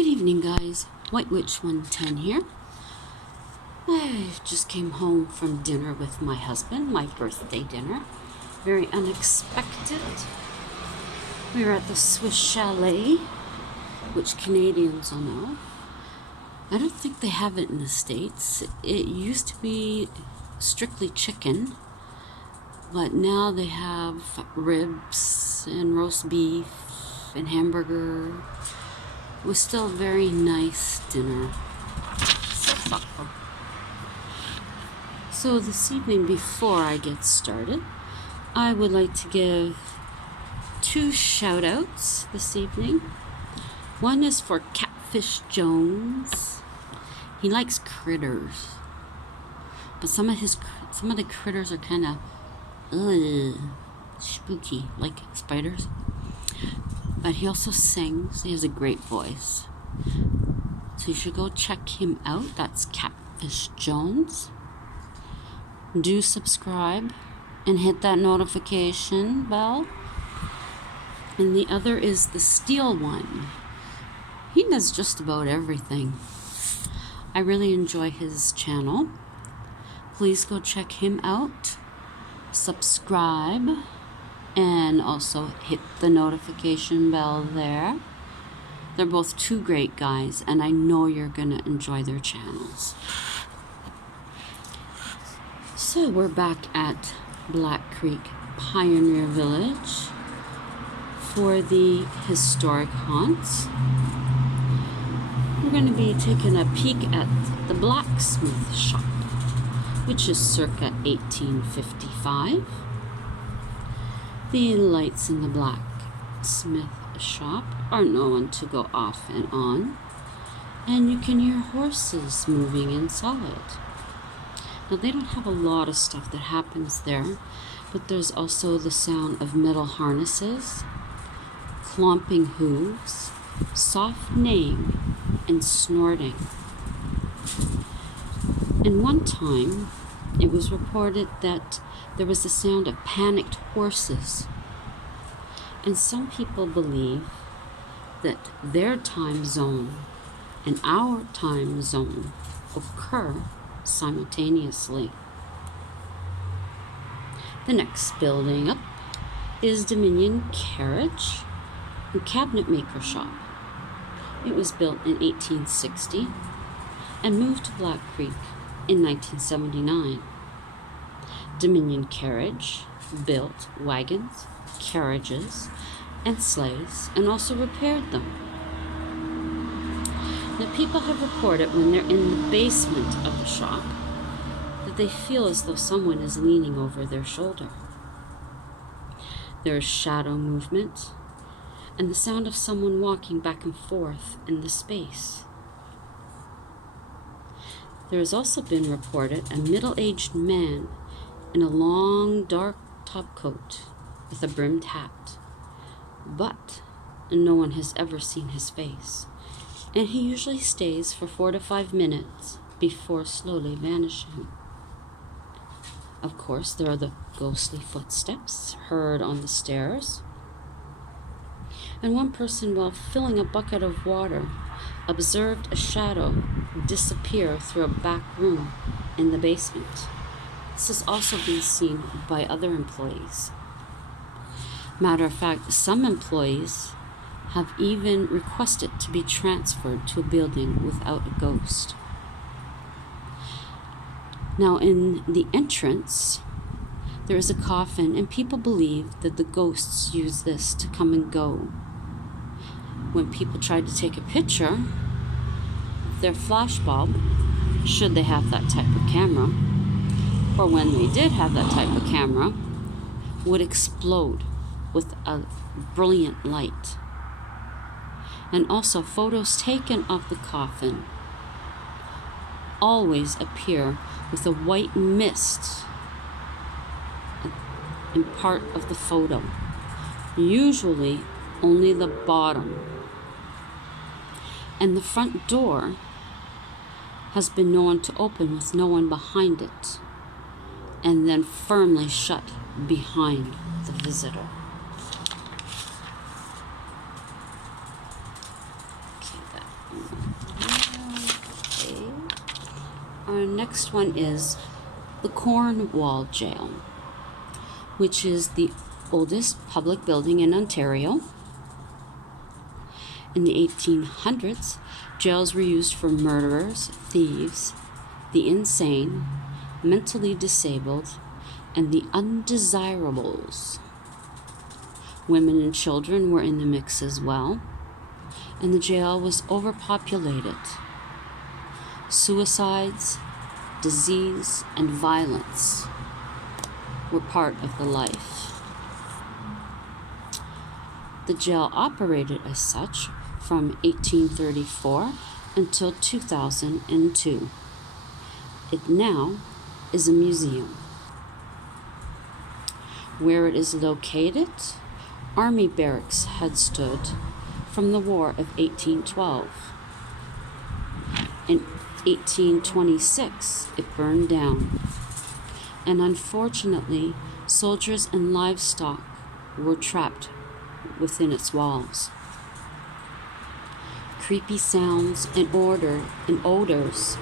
Good evening, guys. White Witch 110 here. I just came home from dinner with my husband, my birthday dinner. Very unexpected. We were at the Swiss Chalet, which Canadians will know. I don't think they have it in the States. It used to be strictly chicken, but now they have ribs and roast beef and hamburger. It was still a very nice dinner. So thoughtful. So this evening, before I get started, I would like to give 2 shout outs this evening. One is for Catfish Jones. He likes critters, but some of the critters are kind of spooky, like spiders. But he also sings. He has a great voice. So you should go check him out. That's Catfish Jones. Do subscribe and hit that notification bell. And the other is the Steel One. He does just about everything. I really enjoy his channel. Please go check him out. Subscribe. And also hit the notification bell there. They're both 2 great guys, and I know you're going to enjoy their channels. So we're back at Black Creek Pioneer Village for the historic haunts. We're going to be taking a peek at the blacksmith shop, which is circa 1855. The lights in the blacksmith shop are known to go off and on, and you can hear horses moving inside. Now, they don't have a lot of stuff that happens there, but there's also the sound of metal harnesses, clomping hooves, soft neighing, and snorting. And one time, it was reported that there was the sound of panicked horses. And some people believe that their time zone and our time zone occur simultaneously. The next building up is Dominion Carriage and Cabinet Maker Shop. It was built in 1860 and moved to Black Creek in 1979. Dominion Carriage built wagons, carriages, and sleighs, and also repaired them. Now, people have reported when they're in the basement of the shop that they feel as though someone is leaning over their shoulder. There is shadow movement and the sound of someone walking back and forth in the space. There has also been reported a middle-aged man in a long, dark topcoat with a brimmed hat, but no one has ever seen his face, and he usually stays for 4 to 5 minutes before slowly vanishing. Of course, there are the ghostly footsteps heard on the stairs, and one person, while filling a bucket of water, observed a shadow disappear through a back room in the basement. This has also been seen by other employees. Matter of fact, some employees have even requested to be transferred to a building without a ghost. Now, in the entrance, there is a coffin, and people believe that the ghosts use this to come and go. When people try to take a picture, their flashbulb, should they have that type of camera, or when they did have that type of camera, would explode with a brilliant light. And also, photos taken of the coffin always appear with a white mist in part of the photo, usually only the bottom. And the front door has been known to open with no one behind it, and then firmly shut behind the visitor. Okay, that Okay. Our next one is the Cornwall Jail, which is the oldest public building in Ontario. In the 1800s, jails were used for murderers, thieves, the insane, mentally disabled, and the undesirables. Women and children were in the mix as well, and the jail was overpopulated. Suicides, disease, and violence were part of the life. The jail operated as such from 1834 until 2002. It now is a museum. Where it is located, army barracks had stood from the War of 1812. In 1826, it burned down, and unfortunately, soldiers and livestock were trapped within its walls. Creepy sounds and odors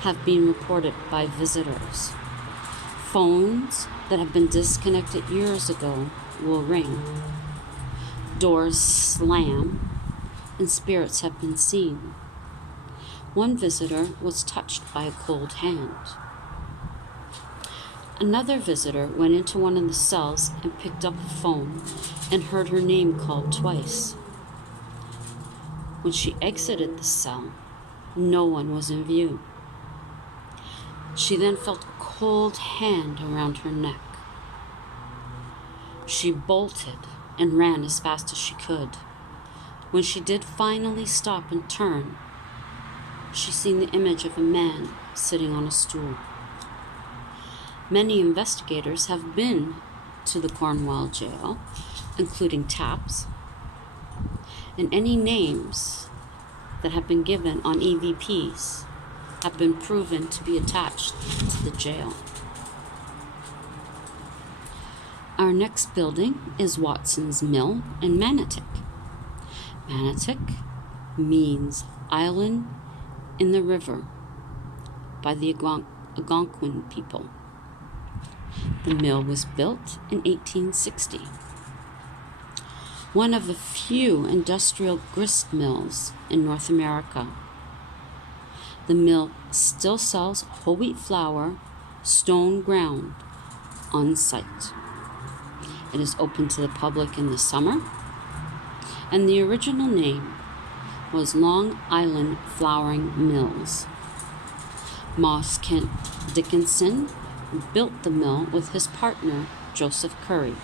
have been reported by visitors. Phones that have been disconnected years ago will ring. Doors slam, and spirits have been seen. One visitor was touched by a cold hand. Another visitor went into one of the cells and picked up a phone and heard her name called twice. When she exited the cell, no one was in view. She then felt a cold hand around her neck. She bolted and ran as fast as she could. When she did finally stop and turn, she seen the image of a man sitting on a stool. Many investigators have been to the Cornwall Jail, including TAPS, and any names that have been given on EVPs have been proven to be attached to the jail. Our next building is Watson's Mill in Manotick. Manotick means island in the river by the Algonquin people. The mill was built in 1860. One of the few industrial grist mills in North America. The mill still sells whole wheat flour, stone ground, on site. It is open to the public in the summer, and the original name was Long Island Flouring Mills. Moss Kent Dickinson built the mill with his partner, Joseph Curry.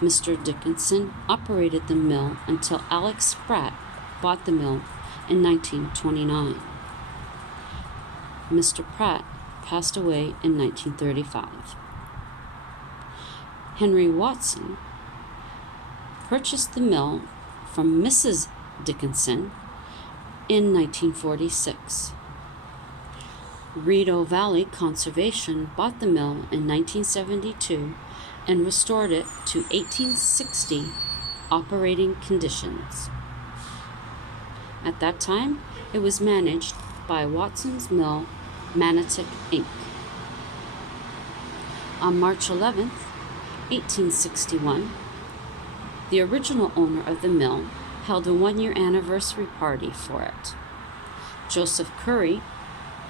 Mr. Dickinson operated the mill until Alex Spratt bought the mill in 1929. Mr. Pratt passed away in 1935. Henry Watson purchased the mill from Mrs. Dickinson in 1946. Rideau Valley Conservation bought the mill in 1972 and restored it to 1860 operating conditions. At that time, it was managed by Watson's Mill, Manotick, Inc. On March 11th, 1861, the original owner of the mill held a one-year anniversary party for it. Joseph Curry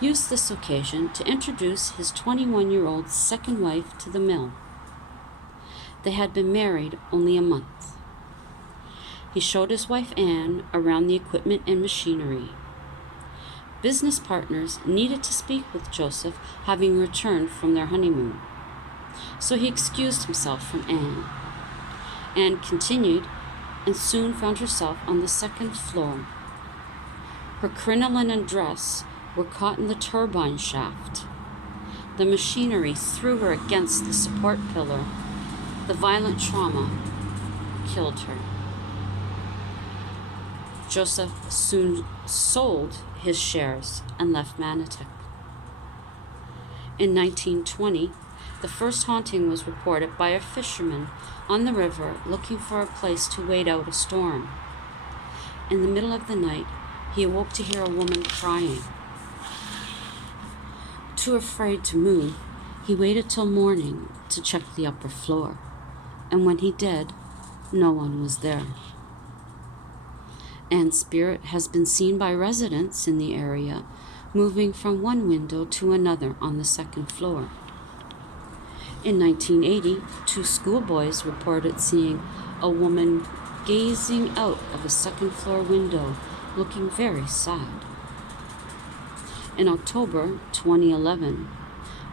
used this occasion to introduce his 21-year-old second wife to the mill. They had been married only a month. He showed his wife Anne around the equipment and machinery. Business partners needed to speak with Joseph, having returned from their honeymoon. So he excused himself from Anne. Anne continued and soon found herself on the second floor. Her crinoline dress were caught in the turbine shaft. The machinery threw her against the support pillar. The violent trauma killed her. Joseph soon sold his shares and left Manotick. In 1920, the first haunting was reported by a fisherman on the river looking for a place to wait out a storm. In the middle of the night, he awoke to hear a woman crying. Too afraid to move, he waited till morning to check the upper floor, and when he did, no one was there. Anne's spirit has been seen by residents in the area, moving from one window to another on the second floor. In 1980, 2 schoolboys reported seeing a woman gazing out of a second-floor window, looking very sad. In October 2011,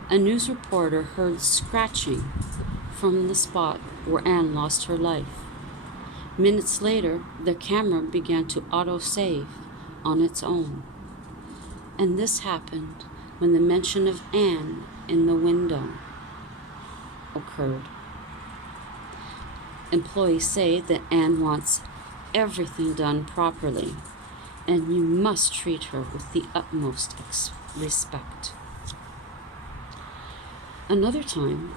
a news reporter heard scratching from the spot where Anne lost her life. Minutes later, their camera began to auto-save on its own. And this happened when the mention of Anne in the window occurred. Employees say that Anne wants everything done properly, and you must treat her with the utmost respect. Another time,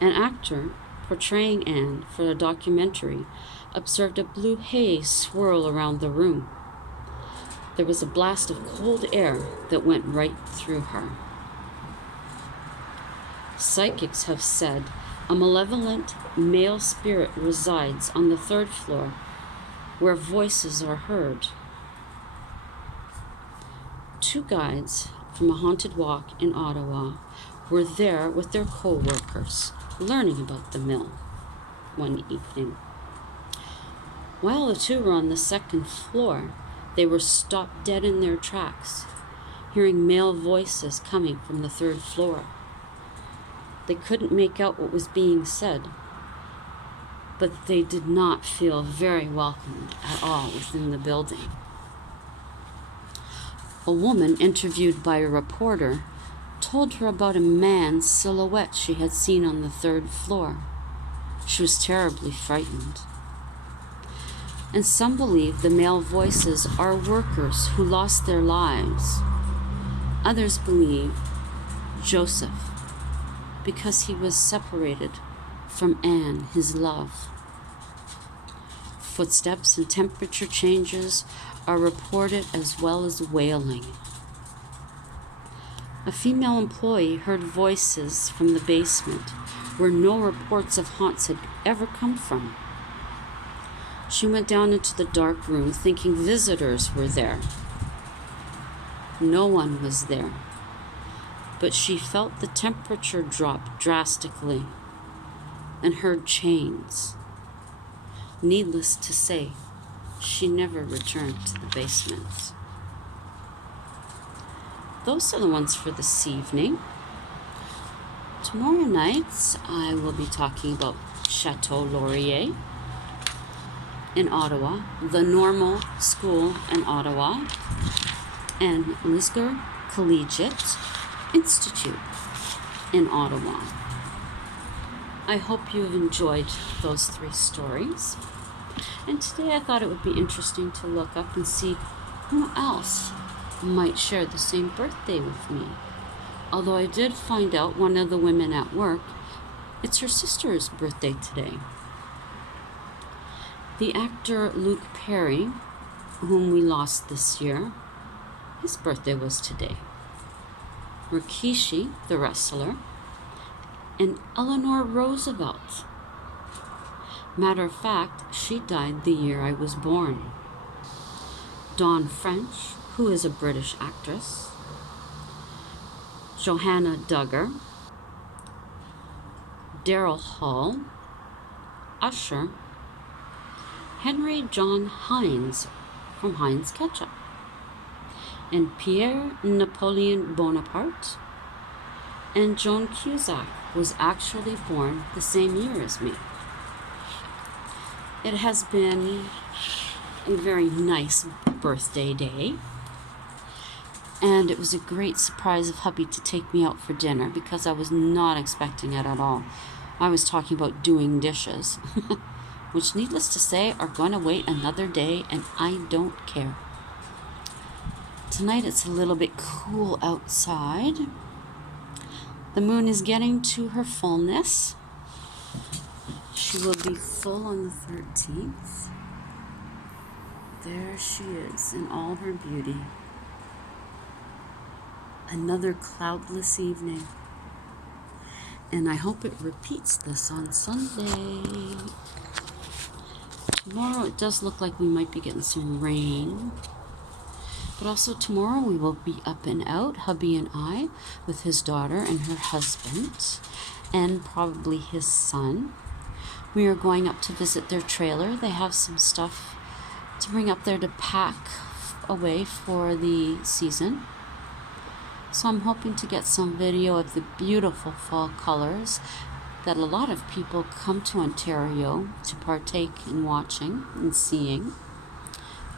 an actor portraying Anne for a documentary observed a blue haze swirl around the room. There was a blast of cold air that went right through her. Psychics have said a malevolent male spirit resides on the 3rd floor where voices are heard. 2 guides from a haunted walk in Ottawa were there with their co-workers learning about the mill one evening. While the 2 were on the 2nd floor, they were stopped dead in their tracks, hearing male voices coming from the 3rd floor. They couldn't make out what was being said, but they did not feel very welcomed at all within the building. A woman interviewed by a reporter told her about a man's silhouette she had seen on the 3rd floor. She was terribly frightened. And some believe the male voices are workers who lost their lives. Others believe Joseph, because he was separated from Anne, his love. Footsteps and temperature changes are reported, as well as wailing. A female employee heard voices from the basement where no reports of haunts had ever come from. She went down into the dark room thinking visitors were there. No one was there, but she felt the temperature drop drastically and heard chains. Needless to say, she never returned to the basement. Those are the ones for this evening. Tomorrow night, I will be talking about Chateau Laurier in Ottawa, the Normal School in Ottawa, and Lisgar Collegiate Institute in Ottawa. I hope you've enjoyed those 3 stories. And today I thought it would be interesting to look up and see who else might share the same birthday with me. Although I did find out one of the women at work, it's her sister's birthday today. The actor Luke Perry, whom we lost this year, his birthday was today. Rikishi, the wrestler, and Eleanor Roosevelt. Matter of fact, she died the year I was born. Dawn French, who is a British actress. Johanna Duggar. Daryl Hall. Usher. Henry John Heinz from Heinz Ketchup. And Pierre Napoleon Bonaparte. And Joan Cusack was actually born the same year as me. It has been a very nice birthday day, and it was a great surprise of hubby to take me out for dinner because I was not expecting it at all. I was talking about doing dishes, which needless to say are going to wait another day, and I don't care. Tonight it's a little bit cool outside. The moon is getting to her fullness. She will be full on the 13th. There she is in all her beauty. Another cloudless evening. And I hope it repeats this on Sunday. Tomorrow it does look like we might be getting some rain. But also tomorrow we will be up and out, hubby and I, with his daughter and her husband, and probably his son. We are going up to visit their trailer. They have some stuff to bring up there to pack away for the season. So I'm hoping to get some video of the beautiful fall colors that a lot of people come to Ontario to partake in watching and seeing.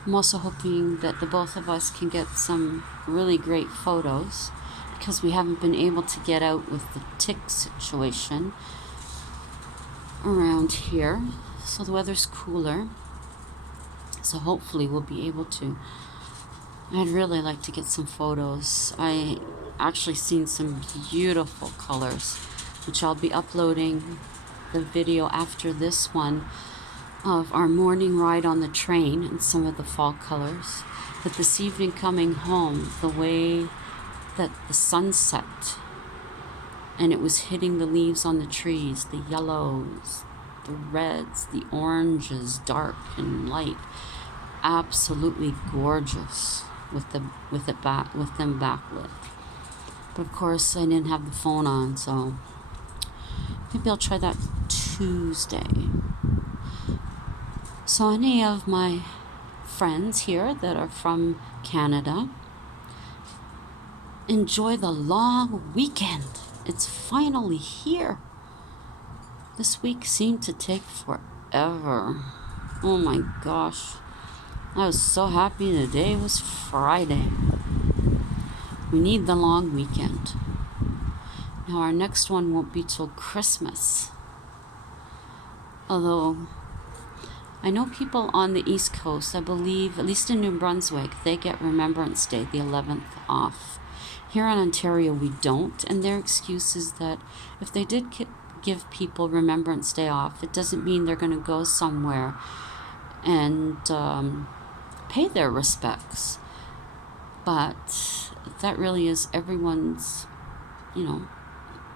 I'm also hoping that the both of us can get some really great photos because we haven't been able to get out with the tick situation around here. So the weather's cooler. So hopefully we'll be able to. I'd really like to get some photos. I actually seen some beautiful colors, which I'll be uploading the video after this one of our morning ride on the train and some of the fall colors. But this evening coming home, the way that the sun set and it was hitting the leaves on the trees, the yellows, the reds, the oranges, dark and light, absolutely gorgeous with them backlit. But of course I didn't have the phone on, so maybe I'll try that Tuesday. So any of my friends here that are from Canada, enjoy the long weekend. It's finally here. This week seemed to take forever. Oh my gosh. I was so happy today was Friday. We need the long weekend. Now our next one won't be till Christmas. Although I know people on the East Coast, I believe, at least in New Brunswick, they get Remembrance Day, the 11th, off. Here in Ontario, we don't, and their excuse is that if they did give people Remembrance Day off, it doesn't mean they're going to go somewhere and pay their respects. But that really is everyone's,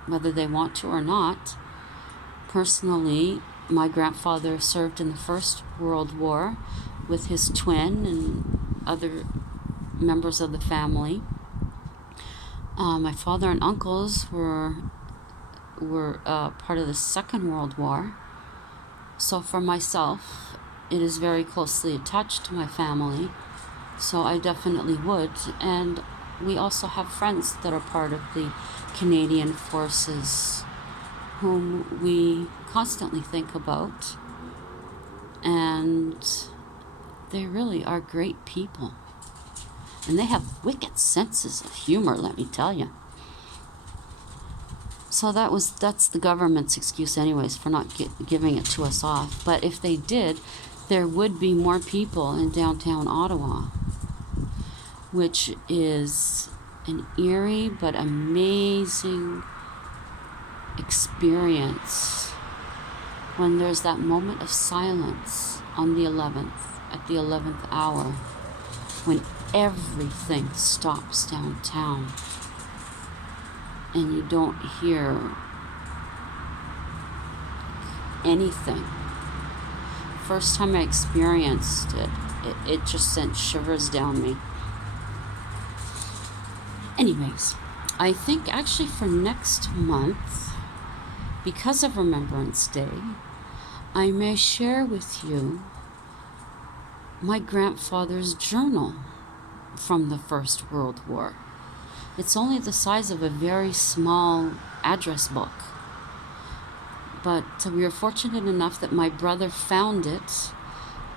whether they want to or not. Personally, my grandfather served in the First World War with his twin and other members of the family. My father and uncles were part of the Second World War. So for myself, it is very closely attached to my family. So I definitely would. And we also have friends that are part of the Canadian Forces whom we constantly think about, and they really are great people, and they have wicked senses of humor, let me tell you. So that's the government's excuse anyways for not giving it to us off. But if they did, there would be more people in downtown Ottawa, which is an eerie but amazing experience when there's that moment of silence on the 11th, at the 11th hour, when everything stops downtown and you don't hear anything. First time I experienced it, it just sent shivers down me. Anyways, I think actually for next month, because of Remembrance Day, I may share with you my grandfather's journal from the First World War. It's only the size of a very small address book. But we were fortunate enough that my brother found it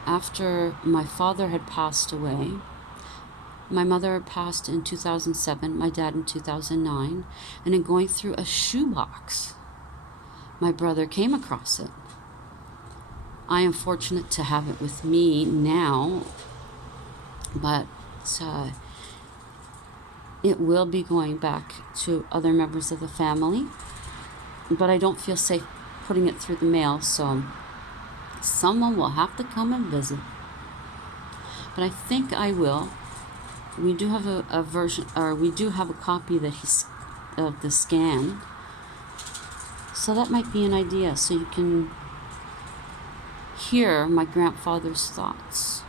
after my father had passed away. My mother passed in 2007, my dad in 2009, and in going through a shoebox, my brother came across it. I am fortunate to have it with me now, but it will be going back to other members of the family, but I don't feel safe putting it through the mail, so someone will have to come and visit. but I think I will. We do have a version, or we do have a copy that of the scan, so that might be an idea, so you can hear my grandfather's thoughts.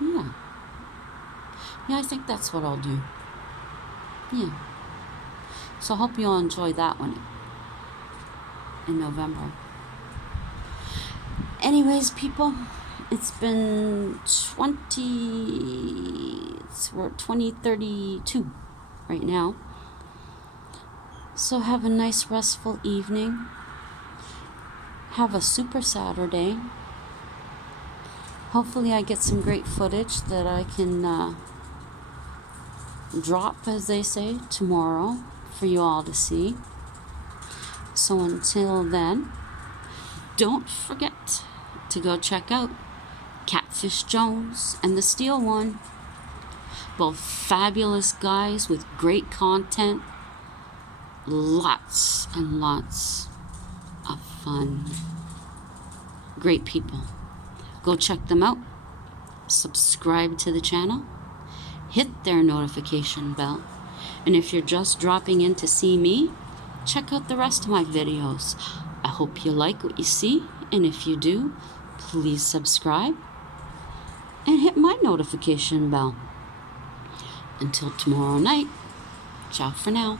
Yeah, I think that's what I'll do. Yeah, so I hope you'll enjoy that one in November. Anyways, people, it's been we're at 20:32 right now. So have a nice restful evening. Have a super Saturday. Hopefully I get some great footage that I can drop, as they say, tomorrow for you all to see. So until then, don't forget to go check out Catfish Jones and the Steel One. Both fabulous guys with great content. Lots and lots of fun. Great people. Go check them out. Subscribe to the channel. Hit their notification bell. And if you're just dropping in to see me, check out the rest of my videos. I hope you like what you see, and if you do, please subscribe and hit my notification bell. Until tomorrow night, ciao for now.